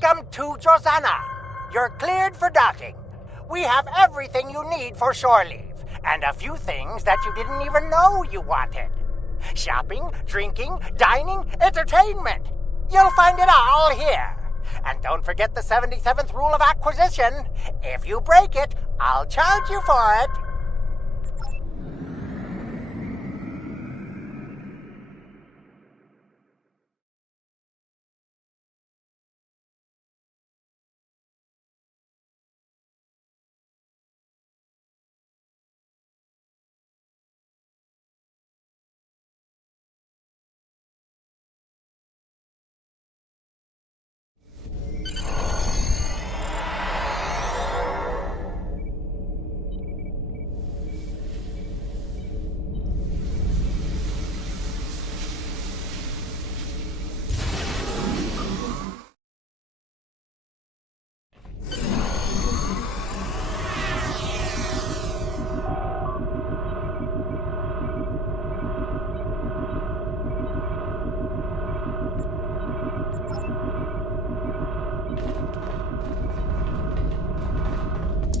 Welcome to Josana. You're cleared for docking. We have everything you need for shore leave, and a few things that you didn't even know you wanted. Shopping, drinking, dining, entertainment. You'll find it all here. And don't forget the 77th rule of acquisition. If you break it, I'll charge you for it.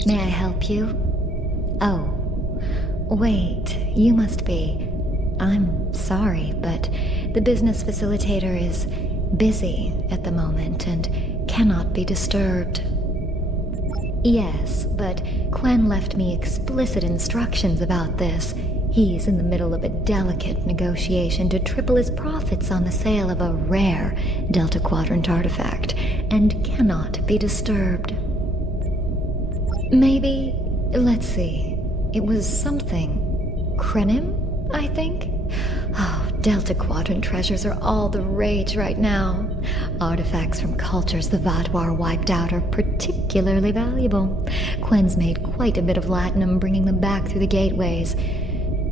May I help you? Oh, wait, you must be. I'm sorry, but the business facilitator is busy at the moment and cannot be disturbed. Yes, but Quen left me explicit instructions about this. He's in the middle of a delicate negotiation to triple his profits on the sale of a rare Delta Quadrant artifact, and cannot be disturbed. Maybe, let's see, it was something Krenim, I think? Oh, Delta Quadrant treasures are all the rage right now. Artifacts from cultures the Vaadwaur wiped out are particularly valuable. Quen's made quite a bit of latinum bringing them back through the gateways.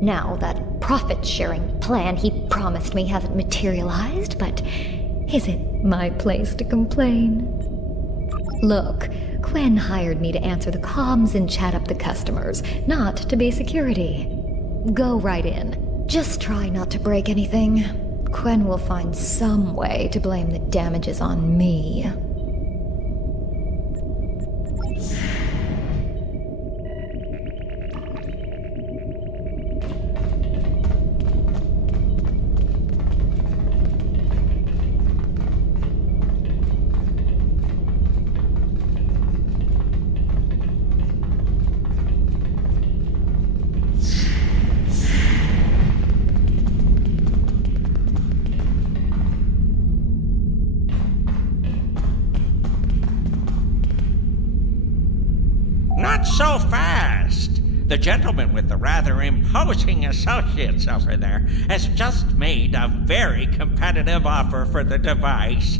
Now, that profit-sharing plan he promised me hasn't materialized, but is it my place to complain? Look, Quen hired me to answer the comms and chat up the customers, not to be security. Go right in. Just try not to break anything. Quen will find some way to blame the damages on me. Not so fast! The gentleman with the rather imposing associates over there has just made a very competitive offer for the device.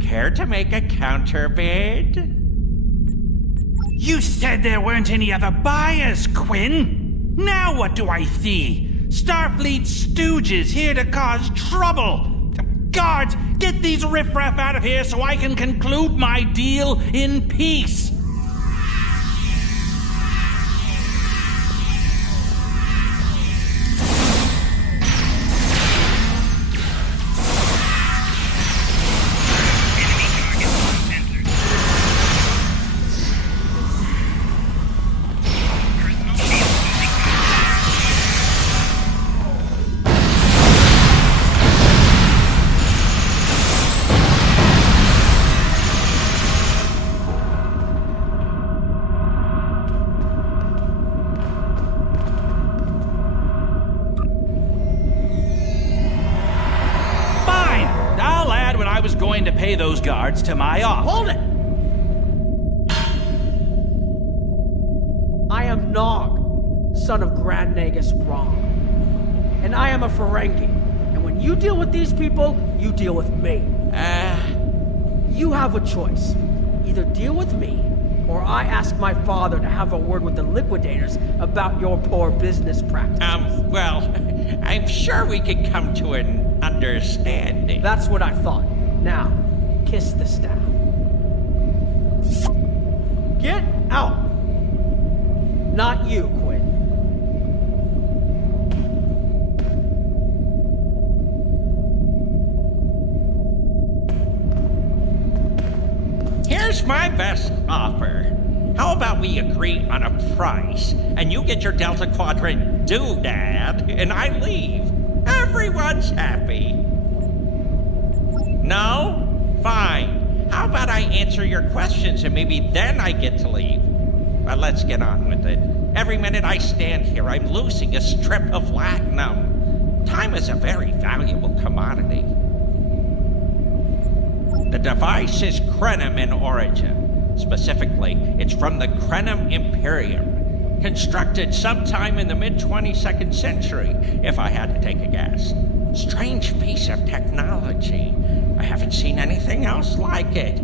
Care to make a counterbid? You said there weren't any other buyers, Quinn. Now what do I see? Starfleet stooges here to cause trouble. Guards, get these riffraff out of here so I can conclude my deal in peace. Going to pay those guards to my offer. Hold it! I am Nog, son of Grand Nagus Rom. And I am a Ferengi. And when you deal with these people, you deal with me. You have a choice. Either deal with me, or I ask my father to have a word with the liquidators about your poor business practices. Well, I'm sure we could come to an understanding. That's what I thought. Now, kiss the staff. Get out! Not you, Quinn. Here's my best offer. How about we agree on a price, and you get your Delta Quadrant doodad, and I leave? Everyone's happy. No? Fine. How about I answer your questions, and maybe then I get to leave? But let's get on with it. Every minute I stand here, I'm losing a strip of latinum. Time is a very valuable commodity. The device is Krenim in origin. Specifically, it's from the Krenim Imperium, constructed sometime in the mid-22nd century, if I had to take a guess. Strange piece of technology. I haven't seen anything else like it.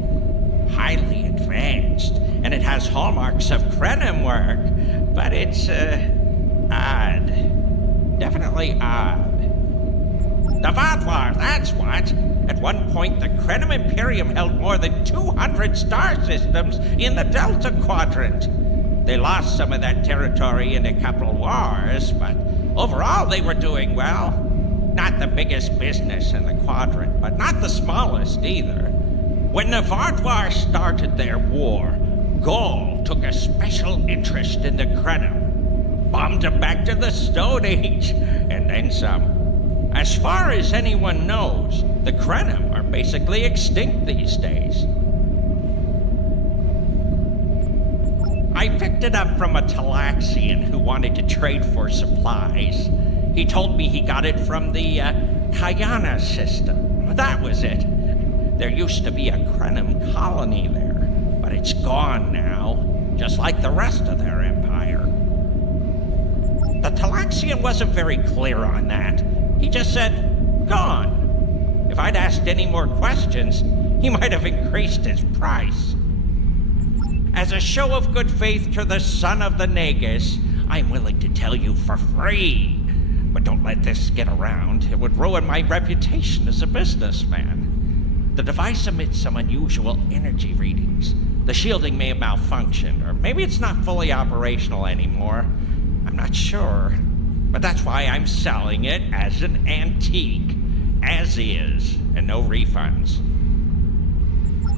Highly advanced, and it has hallmarks of Krenim work, but it's, odd. Definitely odd. The Vaadwaur, that's what. At one point, the Krenim Imperium held more than 200 star systems in the Delta Quadrant. They lost some of that territory in a couple wars, but overall they were doing well. Not the biggest business in the quadrant, but not the smallest either. When the Vaadwaur started their war, Gol took a special interest in the Krenim, bombed them back to the Stone Age, and then some. As far as anyone knows, the Krenim are basically extinct these days. I picked it up from a Talaxian who wanted to trade for supplies. He told me he got it from the Kayana system. That was it. There used to be a Krenim colony there, but it's gone now, just like the rest of their empire. The Talaxian wasn't very clear on that. He just said, gone. If I'd asked any more questions, he might have increased his price. As a show of good faith to the son of the Nagus, I'm willing to tell you for free. But don't let this get around. It would ruin my reputation as a businessman. The device emits some unusual energy readings. The shielding may have malfunctioned, or maybe it's not fully operational anymore. I'm not sure. But that's why I'm selling it as an antique. As is, and no refunds.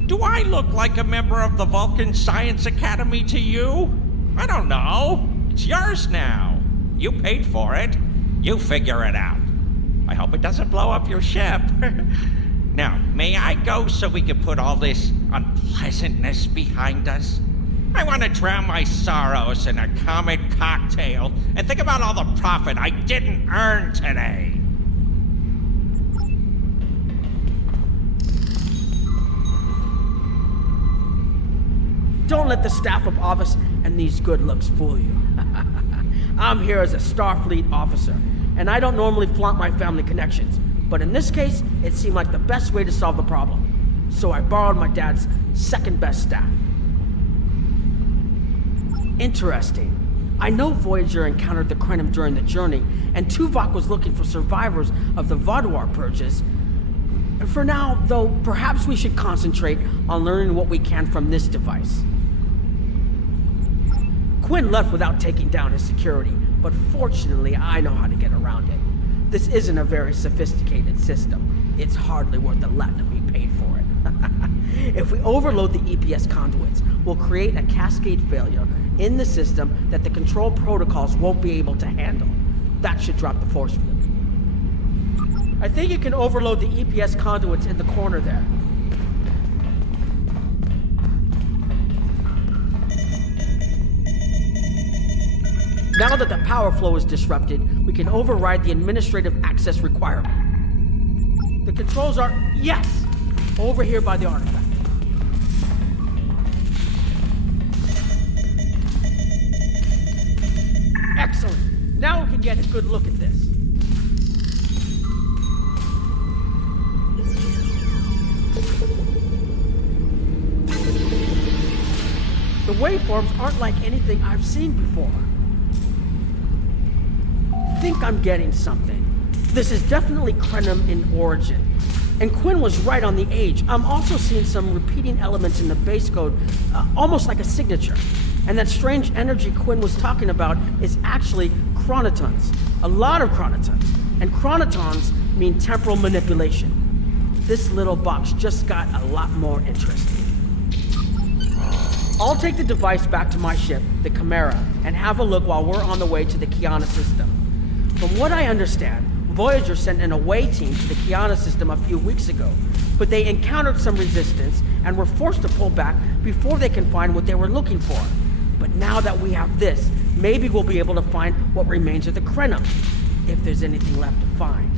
Do I look like a member of the Vulcan Science Academy to you? I don't know. It's yours now. You paid for it. You figure it out. I hope it doesn't blow up your ship. Now, may I go so we can put all this unpleasantness behind us? I want to drown my sorrows in a comet cocktail and think about all the profit I didn't earn today. Don't let the staff of office and these good looks fool you. I'm here as a Starfleet officer, and I don't normally flaunt my family connections, but in this case, it seemed like the best way to solve the problem. So I borrowed my dad's second best staff. Interesting. I know Voyager encountered the Krenim during the journey, and Tuvok was looking for survivors of the Vaadwaur purges. For now, though, perhaps we should concentrate on learning what we can from this device. Quinn left without taking down his security, but fortunately I know how to get around it. This isn't a very sophisticated system. It's hardly worth the latinum he paid for it. If we overload the EPS conduits, we'll create a cascade failure in the system that the control protocols won't be able to handle. That should drop the force field. I think you can overload the EPS conduits in the corner there. Now that the power flow is disrupted, we can override the administrative access requirement. The controls are, yes, over here by the artifact. Excellent. Now we can get a good look at this. The waveforms aren't like anything I've seen before. I think I'm getting something. This is definitely Krenim in origin. And Quinn was right on the age. I'm also seeing some repeating elements in the base code, almost like a signature. And that strange energy Quinn was talking about is actually chronotons. A lot of chronotons. And chronotons mean temporal manipulation. This little box just got a lot more interesting. I'll take the device back to my ship, the Chimera, and have a look while we're on the way to the Kiana system. From what I understand, Voyager sent an away team to the Kiana system a few weeks ago, but they encountered some resistance and were forced to pull back before they can find what they were looking for. But now that we have this, maybe we'll be able to find what remains of the Krenim, if there's anything left to find.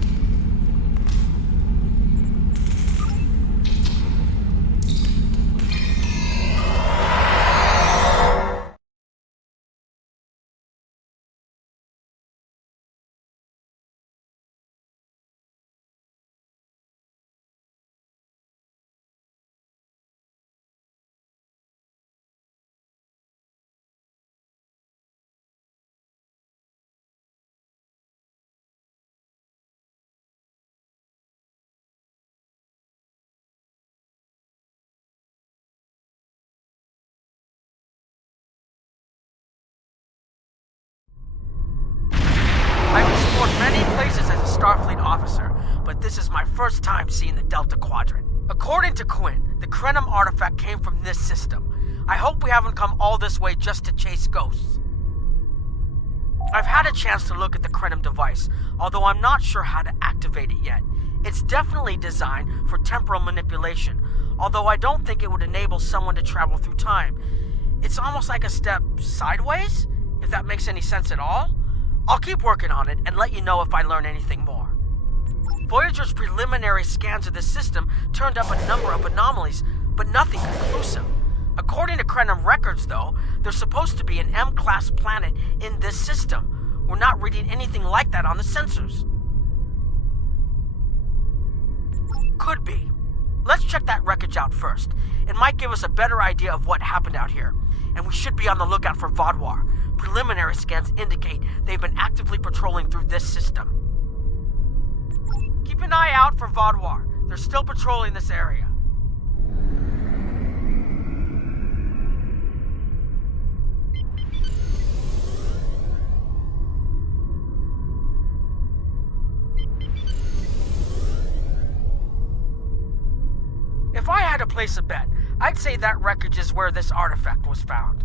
I've explored many places as a Starfleet officer, but this is my first time seeing the Delta Quadrant. According to Quinn, the Krenim artifact came from this system. I hope we haven't come all this way just to chase ghosts. I've had a chance to look at the Krenim device, although I'm not sure how to activate it yet. It's definitely designed for temporal manipulation, although I don't think it would enable someone to travel through time. It's almost like a step sideways, if that makes any sense at all. I'll keep working on it and let you know if I learn anything more. Voyager's preliminary scans of the system turned up a number of anomalies, but nothing conclusive. According to Krenim records, though, there's supposed to be an M-class planet in this system. We're not reading anything like that on the sensors. Could be. Let's check that wreckage out first. It might give us a better idea of what happened out here. And we should be on the lookout for Vodwar. Preliminary scans indicate they've been actively patrolling through this system. Keep an eye out for Vodwar. They're still patrolling this area. If I had to place a bet, I'd say that wreckage is where this artifact was found.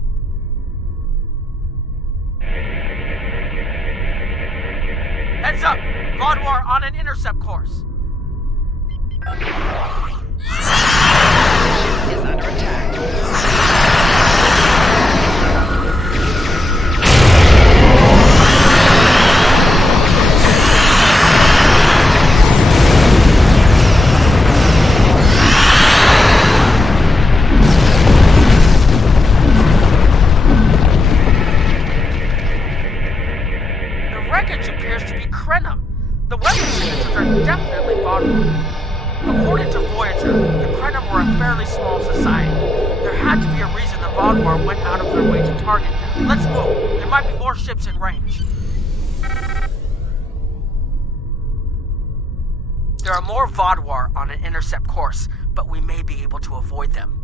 Heads up! Vodwar on an intercept course. Is under attack. The weapon signatures are definitely Vodwar. According to Voyager, the Krenim were a fairly small society. There had to be a reason the Vodwar went out of their way to target them. Let's move. There might be more ships in range. There are more Vodwar on an intercept course, but we may be able to avoid them.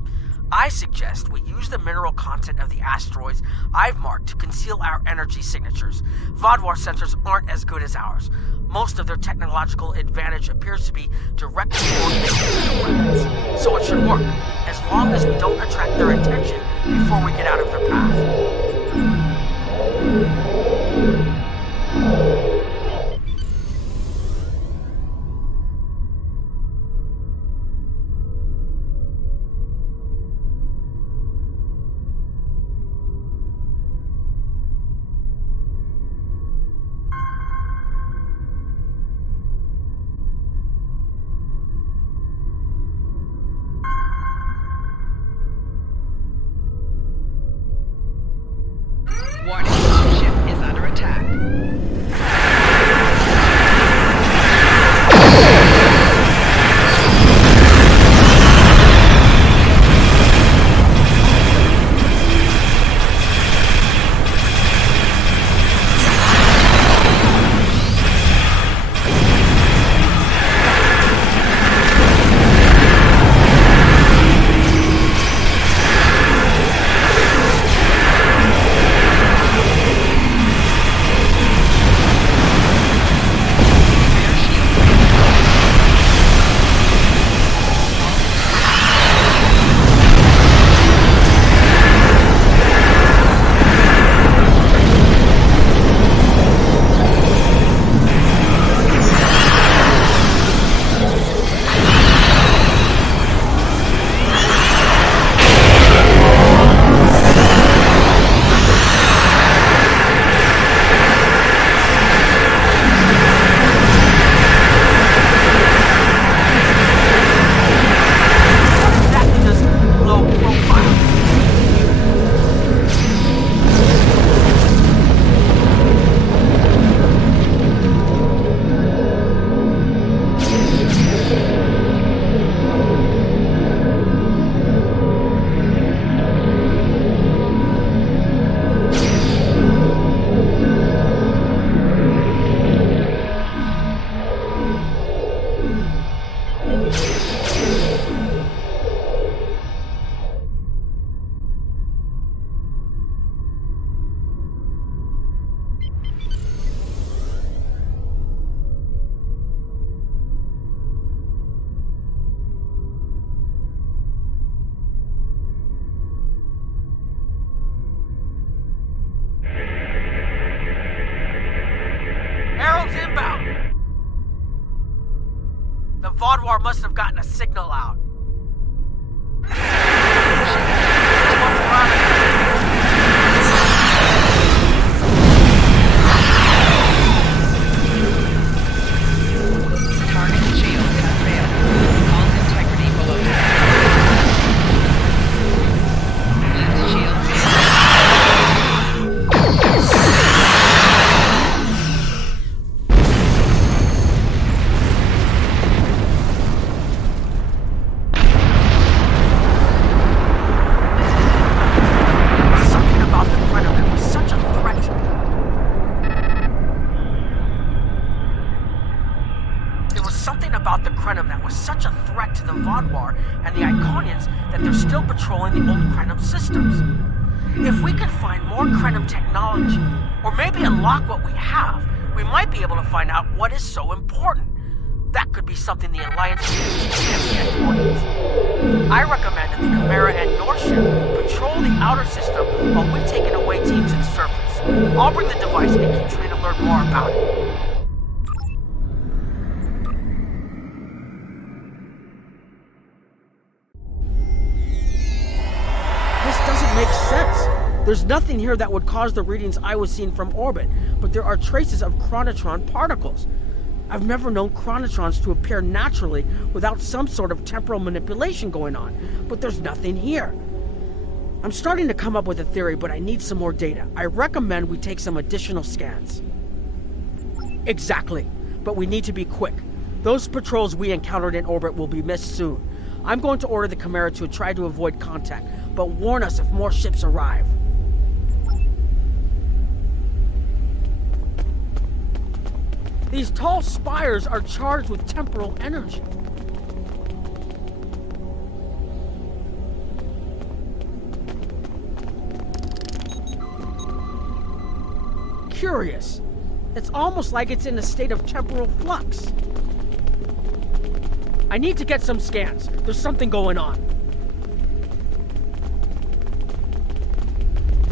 I suggest we use the mineral content of the asteroids I've marked to conceal our energy signatures. Vodwar sensors aren't as good as ours. Most of their technological advantage appears to be directly coordinated with the weapons. So it should work, as long as we don't attract their attention before we get out of their path. Warning, ship is under attack. must have gotten a signal out. Target shield has failed. Hull integrity below left shield Something about the Krenim was such a threat. There was something about the Krenim that was such a threat to the Vaadwaur and the Iconians that they're still patrolling the old Krenim systems. If we can find more Krenim technology, or maybe unlock what we have, we might be able to find out what is so important. That could be something the Alliance can use against the Iconians. I recommend that the Chimera and your ship patrol the outer system while we take an away team to the surface. I'll bring the device and keep trying to learn more about it. This doesn't make sense. There's nothing here that would cause the readings I was seeing from orbit, but there are traces of chronotron particles. I've never known chronotrons to appear naturally without some sort of temporal manipulation going on, but there's nothing here. I'm starting to come up with a theory, but I need some more data. I recommend we take some additional scans. Exactly, but we need to be quick. Those patrols we encountered in orbit will be missed soon. I'm going to order the Chimera to try to avoid contact, but warn us if more ships arrive. These tall spires are charged with temporal energy. Curious. It's almost like it's in a state of temporal flux. I need to get some scans. There's something going on.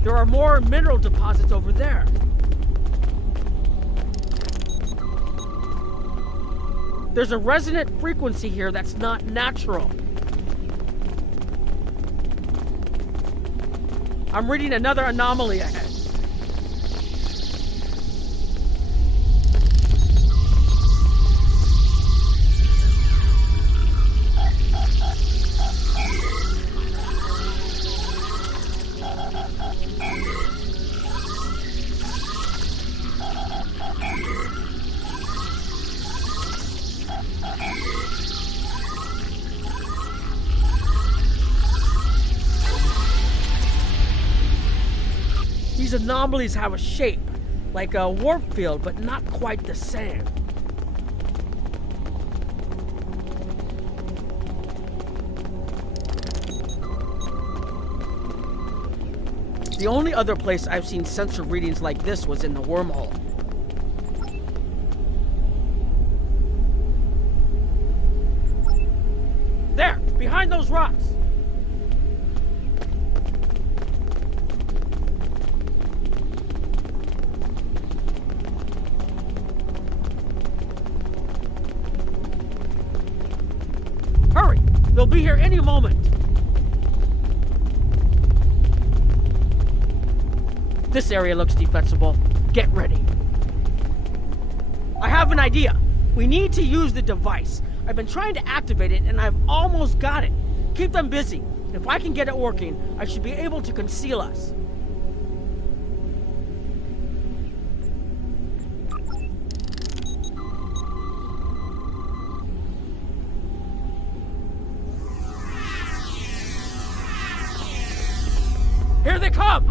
There are more mineral deposits over there. There's a resonant frequency here that's not natural. I'm reading another anomaly ahead. These anomalies have a shape, like a warp field, but not quite the same. The only other place I've seen sensor readings like this was in the wormhole. There, behind those rocks. Hurry! They'll be here any moment! This area looks defensible. Get ready. I have an idea. We need to use the device. I've been trying to activate it and I've almost got it. Keep them busy. If I can get it working, I should be able to conceal us. Here they come!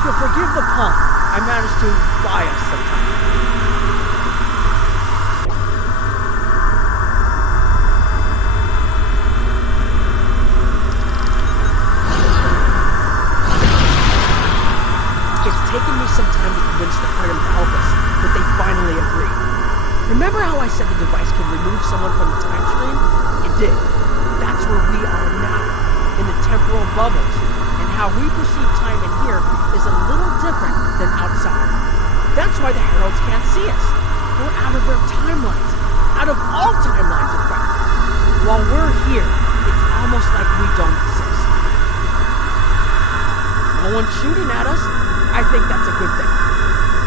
If you'll forgive the pun, I managed to buy us some time. It's taken me some time to convince the Krenim to help us, but they finally agreed. Remember how I said the device could remove someone from the time stream? It did. That's where we are now, in the temporal bubbles. And how we perceive time in here is a little different than outside. That's why the Heralds can't see us. We're out of their timelines. Out of all timelines, in fact. While we're here, it's almost like we don't exist. No one's shooting at us. I think that's a good thing.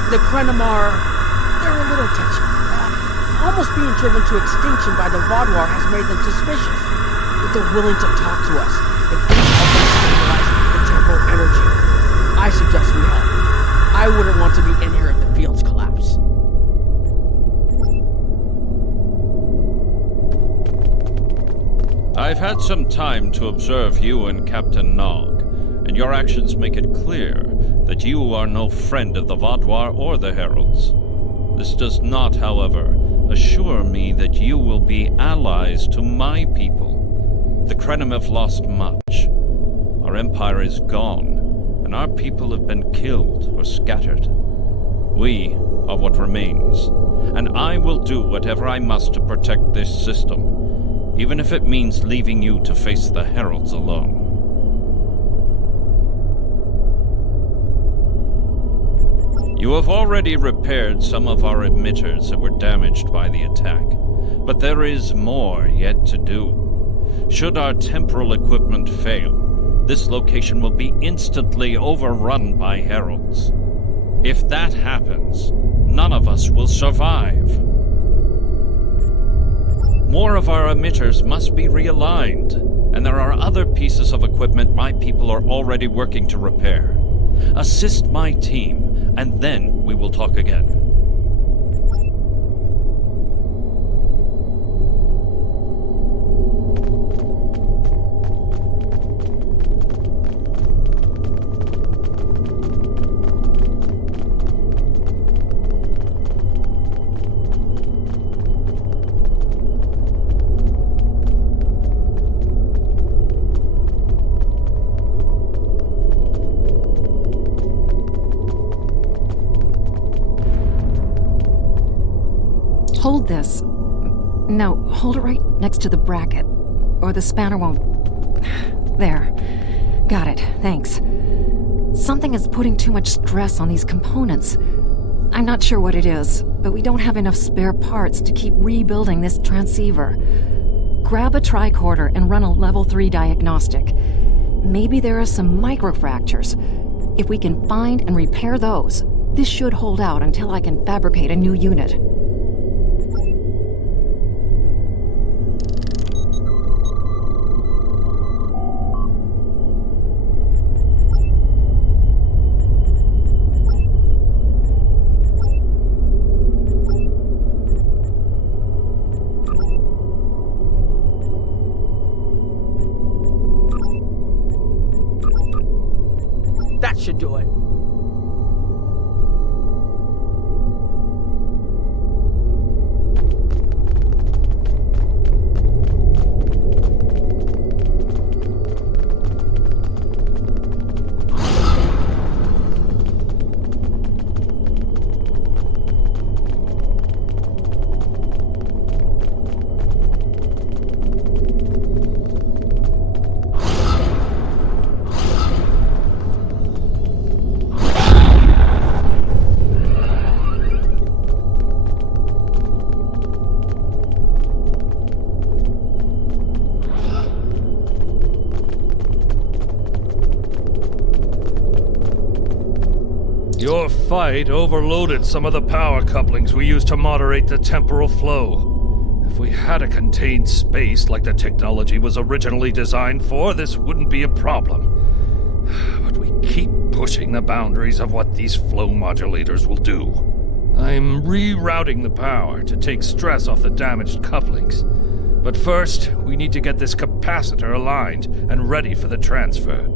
The Krenim they're a little touchy. Almost being driven to extinction by the Vaadwaur has made them suspicious. But they're willing to talk to us if we help them stabilize the temporal energy. I suggest we help. I wouldn't want to be in here if the fields collapse. I've had some time to observe you and Captain Nog, and your actions make it clear that you are no friend of the Vaadwaur or the Heralds. This does not, however, assure me that you will be allies to my people. The Krenim have lost much. Our empire is gone, and our people have been killed or scattered. We are what remains, and I will do whatever I must to protect this system, even if it means leaving you to face the Heralds alone. You have already repaired some of our emitters that were damaged by the attack, but there is more yet to do. Should our temporal equipment fail, this location will be instantly overrun by Heralds. If that happens, none of us will survive. More of our emitters must be realigned, and there are other pieces of equipment my people are already working to repair. Assist my team, and then we will talk again. Hold this. No, hold it right next to the bracket, or the spanner won't... There. Got it, thanks. Something is putting too much stress on these components. I'm not sure what it is, but we don't have enough spare parts to keep rebuilding this transceiver. Grab a tricorder and run a level 3 diagnostic. Maybe there are some microfractures. If we can find and repair those, this should hold out until I can fabricate a new unit. That should do it. Your fight overloaded some of the power couplings we used to moderate the temporal flow. If we had a contained space like the technology was originally designed for, this wouldn't be a problem. But we keep pushing the boundaries of what these flow modulators will do. I'm rerouting the power to take stress off the damaged couplings. But first, we need to get this capacitor aligned and ready for the transfer.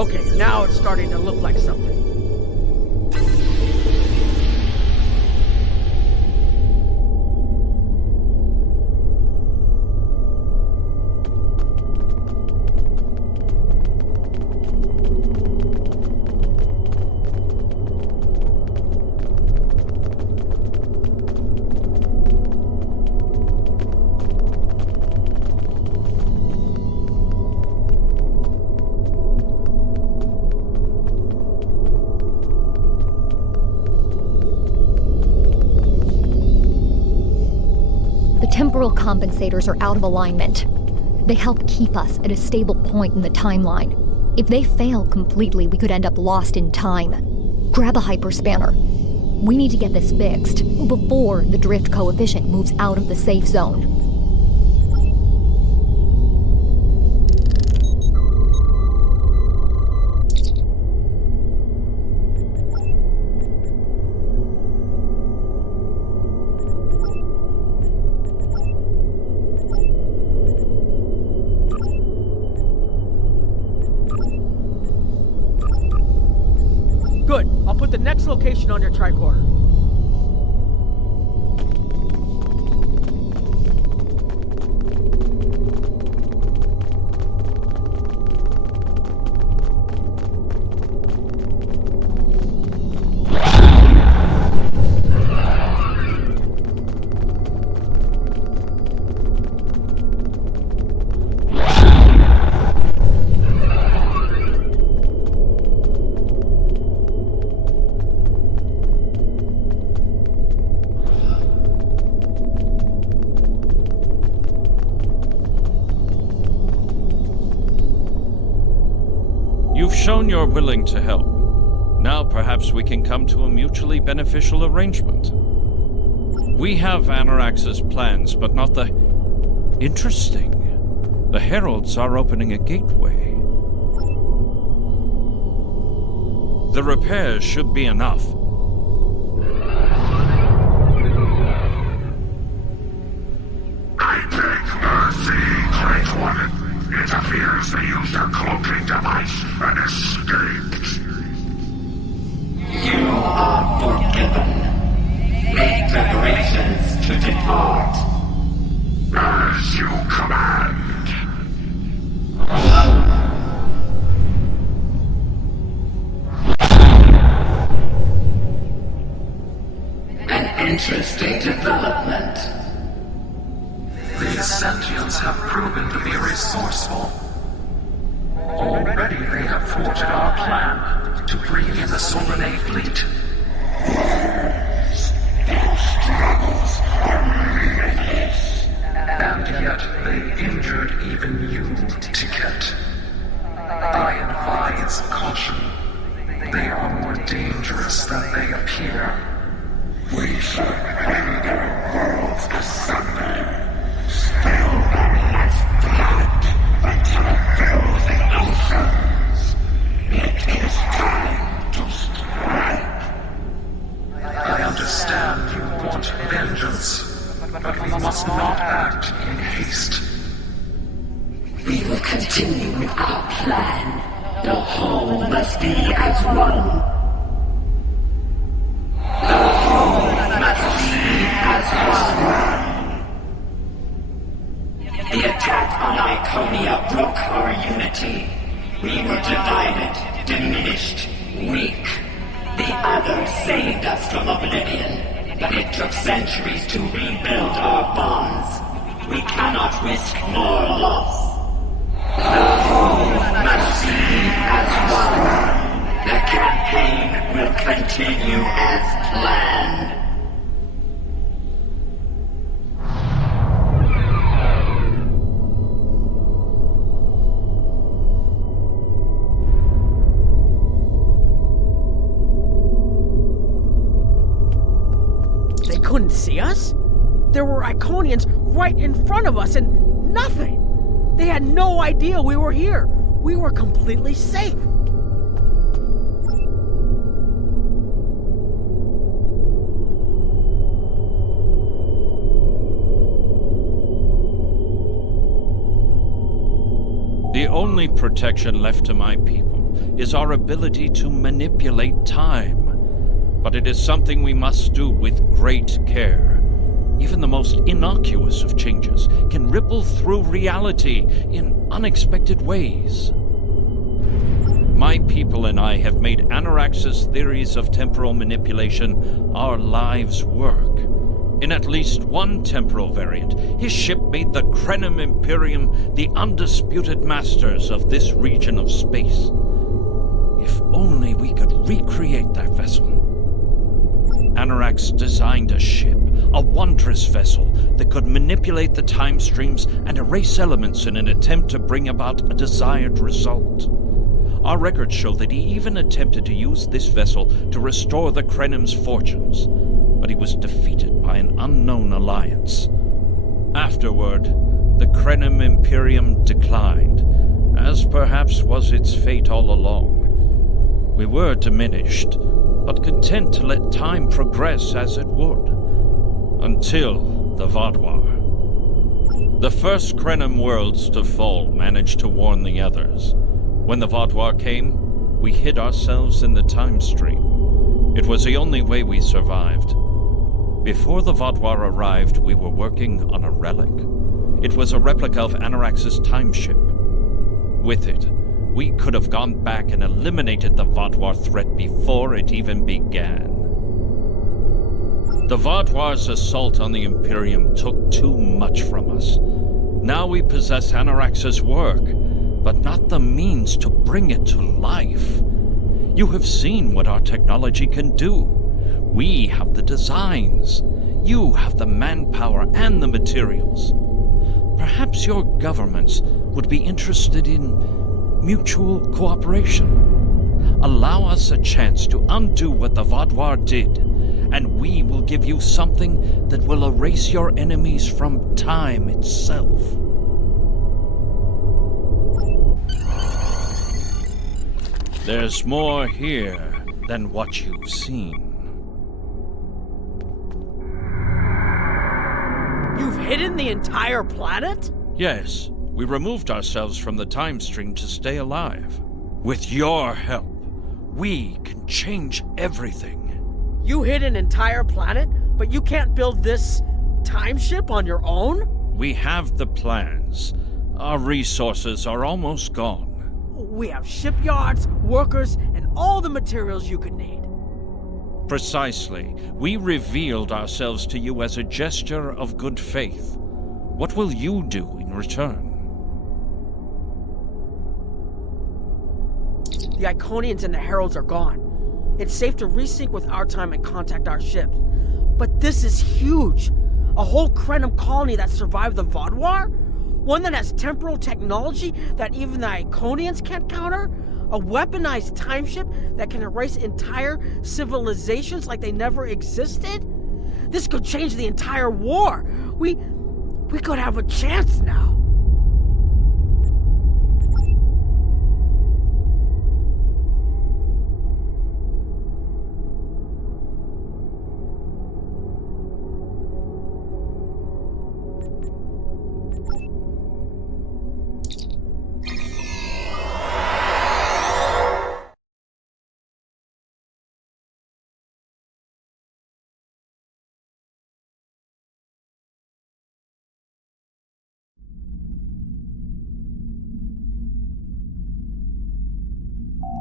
Okay, now it's starting to look like something. Temporal compensators are out of alignment. They help keep us at a stable point in the timeline. If they fail completely, we could end up lost in time. Grab a hyperspanner. We need to get this fixed before the drift coefficient moves out of the safe zone. Good. I'll put the next location on your tricorder. You've shown you're willing to help. Now perhaps we can come to a mutually beneficial arrangement. We have Anarax's plans, but not the... Interesting. The Heralds are opening a gateway. The repairs should be enough. I beg mercy, Great One. It appears they used a cloaking device and escaped. You are forgiven. Make preparations to depart. As you command. An interesting development. These sentients have proven to be resourceful. Already they have thwarted our plan to bring in the Solanae fleet. Their struggles are limitless. And yet they injured even you, Ticket. I advise caution. They are more dangerous than they appear. We should render worlds asunder. Spill them as blood until it fills the oceans. It is time to strike. I understand you want vengeance, but we must not act in haste. We will continue with our plan. The whole must be as one. The whole must be as one. The attack on Iconia broke our unity. We were divided, diminished, weak. The others saved us from oblivion, but it took centuries to rebuild our bonds. We cannot risk more loss. The whole must be as one. The campaign will continue as planned. They couldn't see us? There were Iconians right in front of us and nothing! They had no idea we were here. We were completely safe. The only protection left to my people is our ability to manipulate time. But it is something we must do with great care. Even the most innocuous of changes can ripple through reality in unexpected ways. My people and I have made Anarax's theories of temporal manipulation our lives' work. In at least one temporal variant, his ship made the Krenim Imperium the undisputed masters of this region of space. If only we could recreate that vessel. Anarax designed a ship, a wondrous vessel that could manipulate the time streams and erase elements in an attempt to bring about a desired result. Our records show that he even attempted to use this vessel to restore the Krenim's fortunes, but he was defeated by an unknown alliance. Afterward, the Krenim Imperium declined, as perhaps was its fate all along. We were diminished, but content to let time progress as it would, until the Vaadwaur. The first Krenim worlds to fall managed to warn the others. When the Vaadwaur came, we hid ourselves in the time stream. It was the only way we survived. Before the Vaadwaur arrived, we were working on a relic. It was a replica of Anarax's time ship. With it, we could have gone back and eliminated the Vaadwaur threat before it even began. The Vaadwaur's assault on the Imperium took too much from us. Now we possess Anarax's work, but not the means to bring it to life. You have seen what our technology can do. We have the designs. You have the manpower and the materials. Perhaps your governments would be interested in mutual cooperation. Allow us a chance to undo what the Vaadwaur did, and we will give you something that will erase your enemies from time itself. There's more here than what you've seen. You've hidden the entire planet? Yes, we removed ourselves from the time stream to stay alive. With your help, we can change everything. You hid an entire planet, but you can't build this time ship on your own? We have the plans. Our resources are almost gone. We have shipyards, workers, and all the materials you could need. Precisely. We revealed ourselves to you as a gesture of good faith. What will you do in return? The Iconians and the Heralds are gone. It's safe to resync with our time and contact our ships. But this is huge. A whole Krenim colony that survived the Vaadwaur? One that has temporal technology that even the Iconians can't counter? A weaponized time ship that can erase entire civilizations like they never existed? This could change the entire war. We could have a chance now.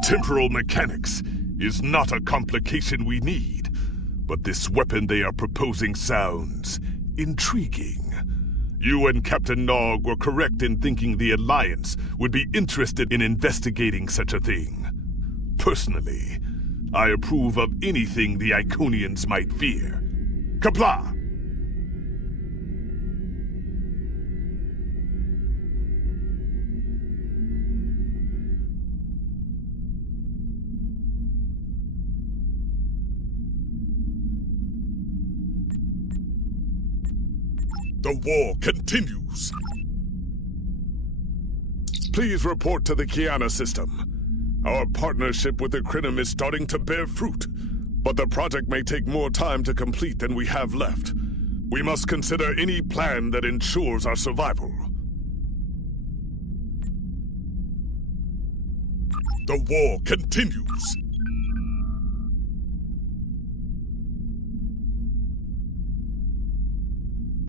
Temporal mechanics is not a complication we need, but this weapon they are proposing sounds intriguing. You and Captain Nog were correct in thinking the Alliance would be interested in investigating such a thing. Personally, I approve of anything the Iconians might fear. Qapla'! The war continues. Please report to the Kiana system. Our partnership with the Krenim is starting to bear fruit, but the project may take more time to complete than we have left. We must consider any plan that ensures our survival. The war continues.